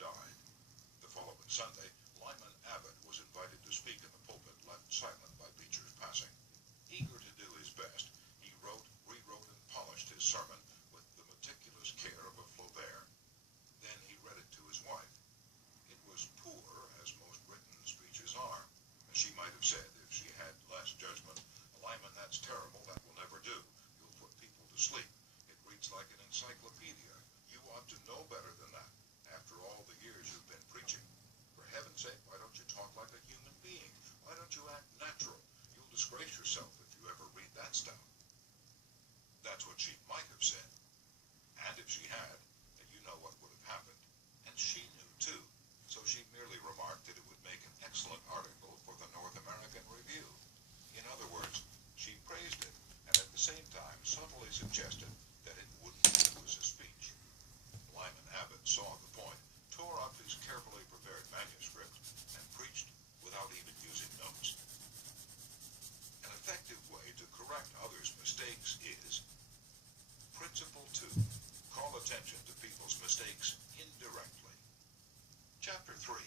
died. The following Sunday, Lyman Abbott was invited to speak in the pulpit, left silent by Beecher's passing. Eager to do his best, he wrote, rewrote, and polished his sermon with the meticulous care of a Flaubert. Then he read it to his wife. It was poor, as most written speeches are. She might have said, if she had less judgment, Lyman, that's terrible, that will never do. You'll put people to sleep. It reads like an encyclopedia. You ought to know better than that, after all the years you've been preaching. For heaven's sake, why don't you talk like a human being? Why don't you act natural? You'll disgrace yourself if you ever read that stuff. That's what she might have said. And if she had, you know what would have happened. And she knew, too. So she merely remarked that it would make an excellent article for the North American Review. In other words, she praised it, and at the same time subtly suggested that it wouldn't do as a speech. Lyman Abbott saw the point, tore up his carefully prepared manuscript, and preached without even using notes. An effective way to correct others' mistakes is Principle 2. Call attention to people's mistakes indirectly. Chapter 3.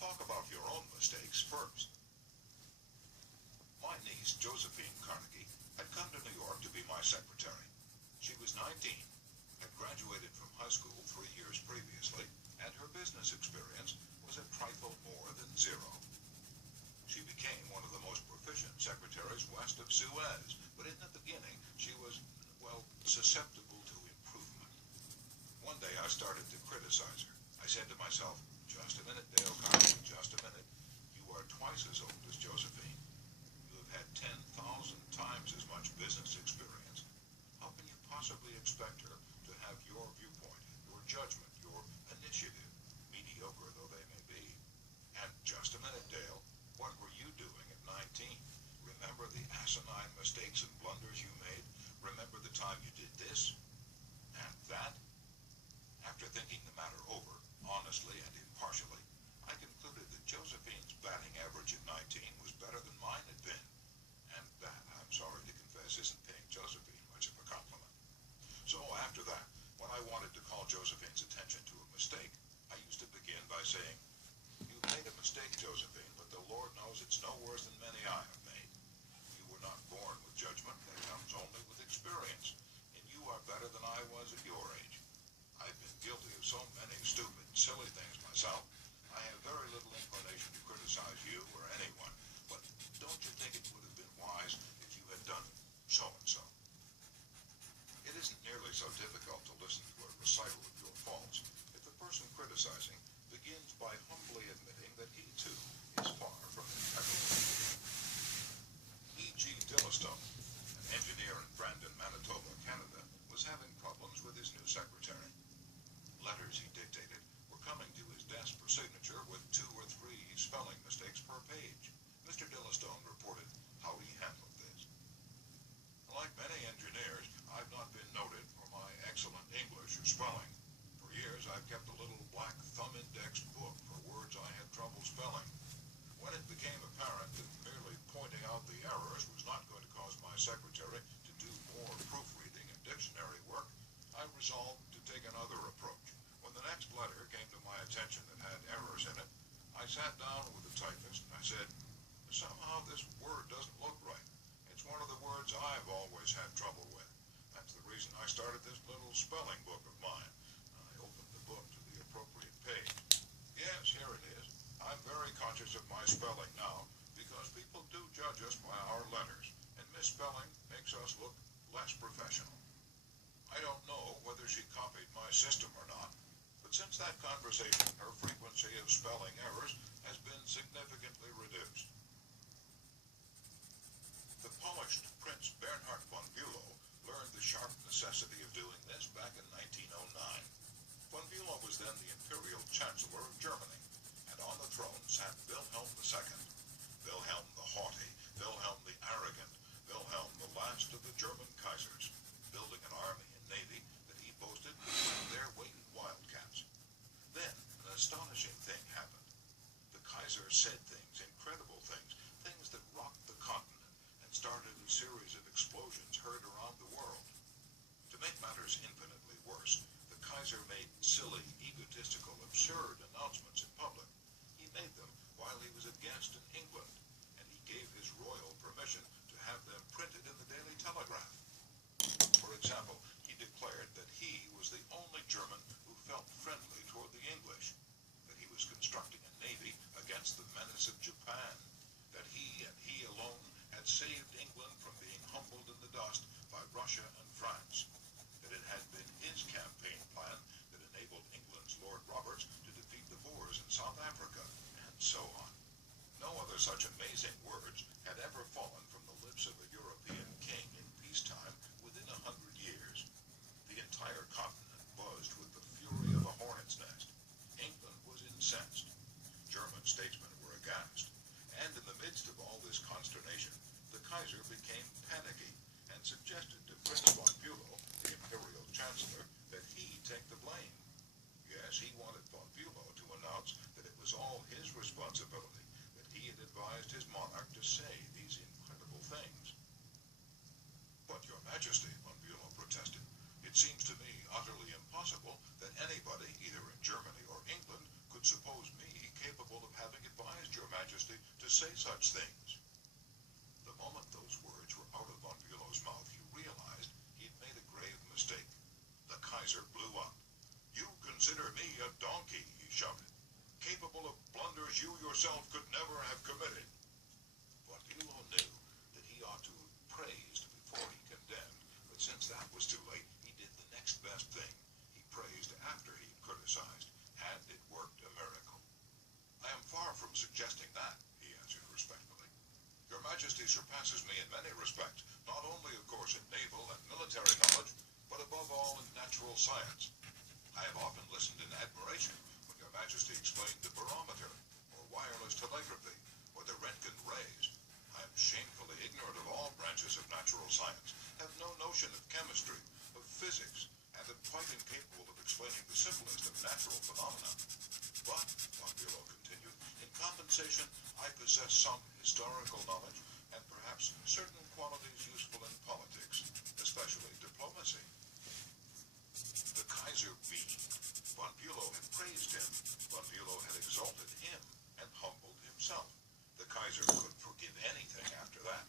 Talk about your own mistakes first. My niece, Josephine Carnegie, had come to New York to be my secretary. She was 19, had graduated from high school 3 years previously, and her business experience was a trifle more than zero. She became one of the most proficient secretaries west of Suez, but in the beginning she was, well, susceptible to improvement. One day I started to criticize her. I said to myself, just a minute, Dale Carnegie, just a minute. You are twice as old as Josephine. You have had 10,000 times as much business experience. How can you possibly expect her to have your viewpoint, your judgment, your initiative, mediocre though they may be? And just a minute, Dale, what were you doing at 19? Remember the asinine mistakes and blunders you made? Remember the time you did this and that? After thinking the matter over, honestly and impartially, I concluded that Josephine's batting average at 19 was better than mine had been. And that, I'm sorry to confess, isn't paying Josephine much of a compliment. So after that, when I wanted to call Josephine's attention to a mistake, I used to begin by saying, you made a mistake, Josephine, but the Lord knows it's no worse than many I have made. You were not born with judgment, that comes only with experience, and you are better than I was at your age. I've been guilty of so many stupid, silly things myself. I have very little inclination to criticize you or anyone, but don't you think it would have been wise if you had done so-and-so? It isn't nearly so difficult to listen to a recital of your faults if the person criticizing begins by humbly admitting that he, too, is far from impeccable. E.G. Dillistone, an engineer in Brandon, Manitoba, Canada, was having problems with his new secretary. Letters he dictated were coming to his desk for signature with 2 or 3 spelling mistakes per page. Mr. Dillistone reported how he handled this. Like many engineers, I've not been noted for my excellent English or spelling. For years, I've kept a little black thumb-indexed book for words I had trouble spelling. When it became apparent that merely pointing out the errors was not going to cause my secretary to do more proofreading and dictionary work, I resolved to take another approach. When the next letter came to my attention that had errors in it, I sat down with the typist and I said, somehow this word doesn't look right. It's one of the words I've always had trouble with. That's the reason I started this little spelling book of mine. I opened the book to the appropriate page. Yes, here it is. I'm very conscious of my spelling now because people do judge us by our letters, and misspelling makes us look less professional. I don't know whether she copied my system or not, but since that conversation, her frequency of spelling errors has been significantly reduced. The polished Prince Bernhard von Bülow learned the sharp necessity of doing this back in 1909. Von Bülow was then the Imperial Chancellor of Germany, and on the throne sat Wilhelm II. Wilhelm the haughty, Wilhelm the arrogant, Wilhelm the last of the German Kaisers, building an army and navy that he boasted was their weight in wildcats. Then an astonishing thing happened. The Kaiser said things, incredible things, things that rocked the continent and started a series of explosions heard around the world. To make matters infinitely worse, the Kaiser made silly, egotistical, absurd absurd announcements in public. He made them while he was a guest in England, and he gave his royal permission to have them printed in the Daily Telegraph. For example, he declared that he was the only German who felt friendly toward the English, that he was constructing a navy against the menace of Japan, that he and he alone had saved England from being humbled in the dust by Russia and France, that it had been his campaign plan that enabled England's Lord Roberts to defeat the Boers in South Africa, and so on. No other such amazing words had ever fallen from the lips of a European king in peacetime within 100 years. The entire continent buzzed with the fury of a hornet's nest. England was incensed. German statesmen were aghast. And in the midst of all this consternation, the Kaiser became panicky and suggested to Prince von Bülow, the imperial chancellor, that he take the blame. Yes, he wanted von Bülow to announce that it was all his responsibility, that he had advised his monarch to say these incredible things. But, Your Majesty, von Bülow protested, it seems to me utterly impossible that anybody, either in Germany or England, could suppose me capable of having advised Your Majesty to say such things. The moment those words were out of von Bülow's mouth, he realized he'd made a grave mistake. The Kaiser blew up. You consider me a donkey, he shouted, capable of blunders you yourself could never have committed. Von Bülow knew that he ought to have praised before he condemned, but since that was too late, he did the next best thing. He praised after he'd criticized, and it worked a miracle. I am far from suggesting that, he answered respectfully. Your Majesty surpasses me in many respects, not only, of course, in naval and military knowledge, but above all in natural science. I have often listened in admiration when Your Majesty explained the barometer, or wireless telegraphy, or the Röntgen rays. I am shamefully ignorant of all branches of natural science, have no notion of chemistry, of physics, and am quite incapable of explaining the simplest of natural phenomena. But, von Bülow continued, in compensation, I possess some historical knowledge, and perhaps certain qualities useful in politics, especially diplomacy. The Kaiser beamed. Von Bülow had praised him. Von Bülow had exalted him and humbled himself. The Kaiser couldn't forgive anything after that.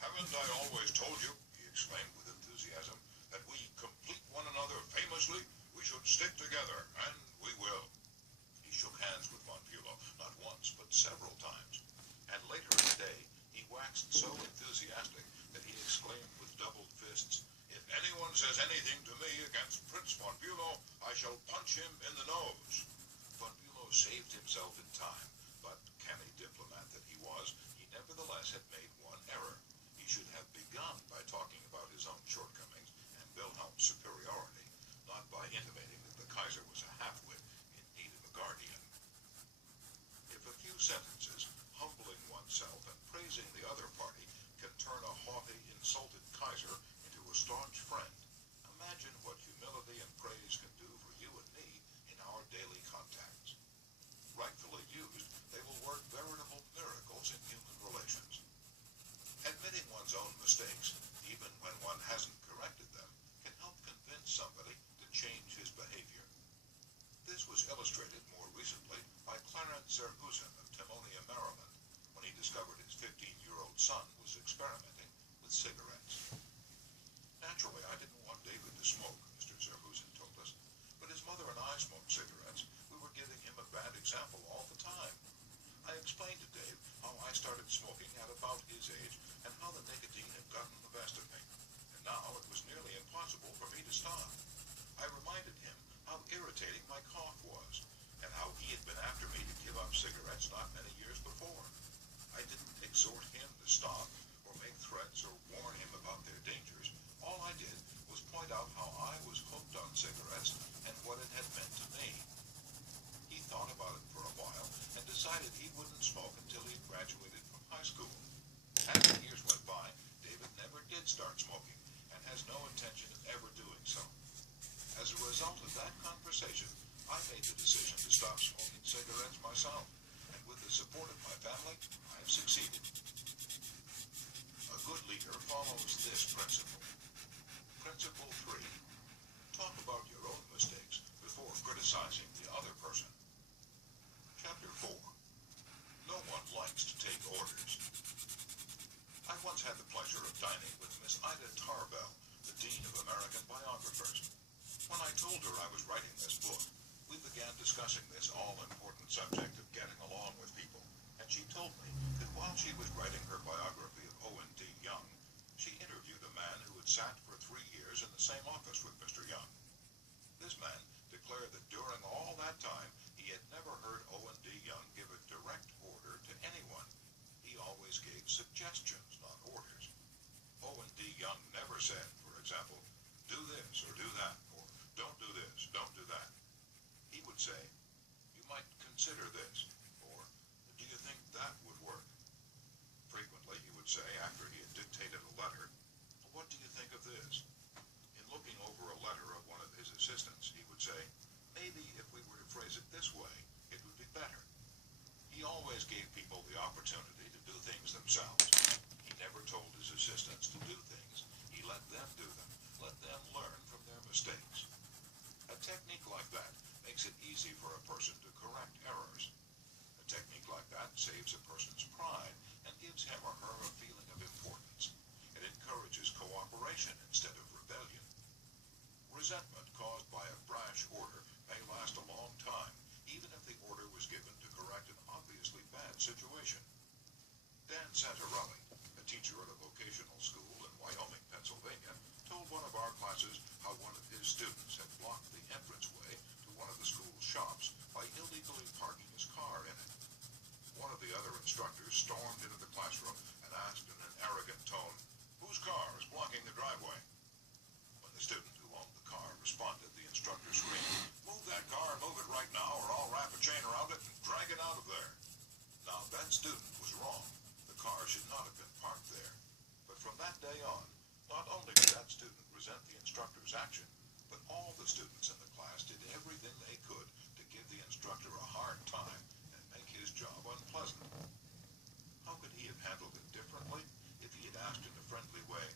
Haven't I always told you, he exclaimed with enthusiasm, that we complete one another famously? We should stick together, and we will. He shook hands with von Bülow, not once, but several times. And later in the day, he waxed so enthusiastic that he exclaimed with doubled fists, if anyone says anything to me against Prince von Bülow, I shall punch him in the nose. Von Bülow saved himself in time, but canny diplomat that he was, he nevertheless had made one error. He should have begun by talking about his own shortcomings and Wilhelm's superiority, not by intimating that the Kaiser was a half-wit in need of a guardian. If a few sentences, humbling oneself and praising the other party, can turn a haughty, insulted Kaiser into a staunch friend, imagine what humility and praise can do for you and me in our daily contacts. Rightfully used, they will work veritable miracles in human relations. Admitting one's own mistakes, even when one hasn't corrected them, can help convince somebody to change his behavior. This was illustrated more recently by Clarence Zerhusen of Timonia, Maryland, when he discovered his 15-year-old son was experimenting with cigarettes. Naturally, I didn't want David to smoke, Mr. Zerhusen told us, but his mother and I smoked cigarettes. We were giving him a bad example all the time. I explained to Dave how I started smoking at about his age and how the nicotine had gotten the best of me, and now it was nearly impossible for me to stop. I reminded him how irritating my cough was, and how he had been after me to give up cigarettes not many years before. I didn't exhort him to stop, or make threats, or warn him about their dangers. All I did was point out how I was hooked on cigarettes and what it had meant to me. He thought about it for a while and decided he wouldn't smoke until he graduated from high school. As the years went by, David never did start smoking and has no intention of ever doing so. As a result of that conversation, I made the decision to stop smoking cigarettes myself, and with the support of my family, I have succeeded. A good leader follows this principle. Principle 3. Talk about your own mistakes before criticizing the other person. When I told her I was writing this book, we began discussing this all-important subject of getting along with people, and she told me that while she was writing her biography of Owen D. Young, she interviewed a man who had sat for 3 years in the same office with Mr. Young. This man declared that during all that time, he had never heard Owen D. Young give a direct order to anyone. He always gave suggestions, not orders. Owen D. Young never said, for example, do this or do that, or don't do this, don't do that. He would say, you might consider this, or do you think that would work? Frequently he would say, after he had dictated a letter, what do you think of this? In looking over a letter of one of his assistants, he would say, maybe if we were to phrase it this way, it would be better. He always gave people the opportunity to do things themselves. He never told his assistants to do things. He let them do them. Let them learn from their mistakes. A technique like that makes it easy for a person to correct errors. A technique like that saves a person's pride and gives him or her a feeling of importance. It encourages cooperation instead of rebellion. Resentment caused by a brash order may last a long time, even if the order was given to correct an obviously bad situation. Dan Santarelli, a teacher at a vocational school in Wyoming, Pennsylvania, told one of our classes how one of his students had blocked the entranceway to one of the school's shops by illegally parking his car in it. One of the other instructors stormed into the classroom and asked in an arrogant tone, whose car is blocking the driveway? When the student who owned the car responded, the instructor screamed, move that car, move it right now, or I'll wrap a chain around it and drag it out of there. Now, that student was wrong. The car should not have been parked there. But from that day on, not only did that student resent the instructor's action, but all the students in the class did everything they could to give the instructor a hard time and make his job unpleasant. How could he have handled it differently if he had asked in a friendly way,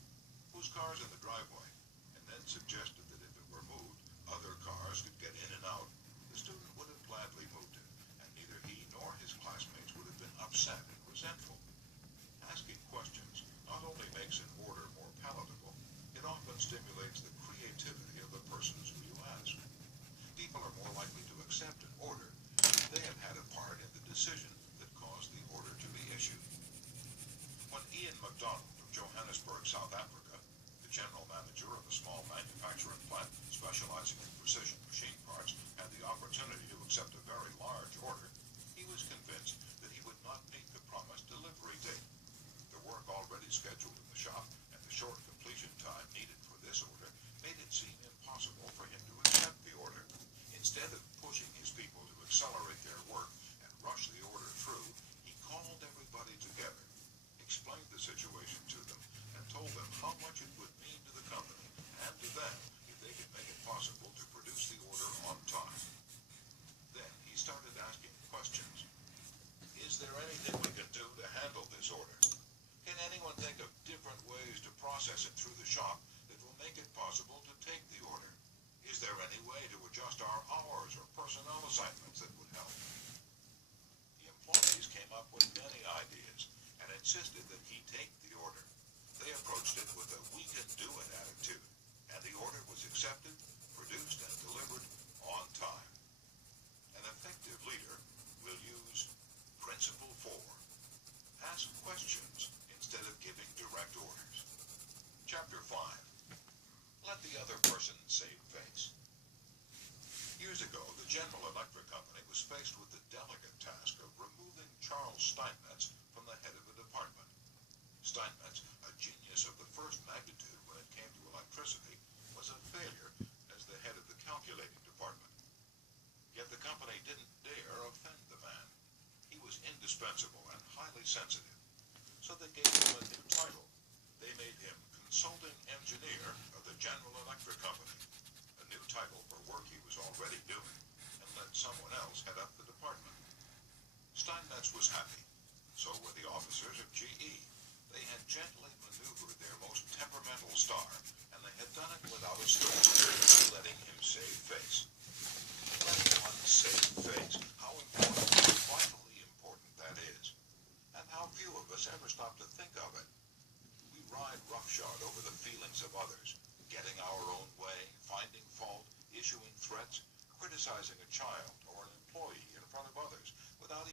whose car's in the driveway, and then suggested that if it were moved, other cars could get in and out? The student would have gladly moved it, and neither he nor his classmates would have been upset and resentful. Asking questions not only makes an order more palatable, it often stimulates the creativity of the persons who you ask. People are more likely to accept an order if they have had a part in the decision that caused the order to be issued. When Ian MacDonald of Johannesburg, South Africa, the general manager of a small manufacturing plant specializing in precision machine parts, had the opportunity to accept a very large order, he was convinced that he would not meet the promised delivery date. The work already scheduled in the shop and the short completion time needed for this order made it seem impossible for him to accept the order. Instead of pushing his people to accelerate their work and rush the order through, he called everybody together, explained the situation to them, and told them how much it would mean to the company and to them if they could make it possible to produce the order on time. Then he started asking questions. Is there anything we can do to handle this order? Can anyone think of different ways to process it through the shop that will make it possible to take the order? Is there any way to adjust our hours or personnel assignments that would help? The employees came up with many ideas and insisted that he take the order. They approached it with a we can do it attitude, and the order was accepted, produced, and delivered on time. An effective leader will use Principle 4. Ask questions instead of giving direct orders. Chapter 5. Let the other person save face. Years ago, the General Electric Company was faced with the delicate task of removing Charles Steinmetz from the head of the department. Steinmetz, a genius of the first magnitude when it came to electricity, was a failure as the head of the calculating department. Yet the company didn't dare offend the man. He was indispensable and highly sensitive. So they gave him a new title. They made him Consulting Engineer of the General Electric Company, a new title for work he was already doing, and let someone else head up the department. Steinmetz was happy. So were the officers of GE. They had gently maneuvered their most temperamental star, and they had done it without a storm, letting him save face. Letting one save face, how important, vitally important that is. And how few of us ever stop to think of it. We ride roughshod over the feelings of others, getting our own way, finding fault, threats, criticizing a child or an employee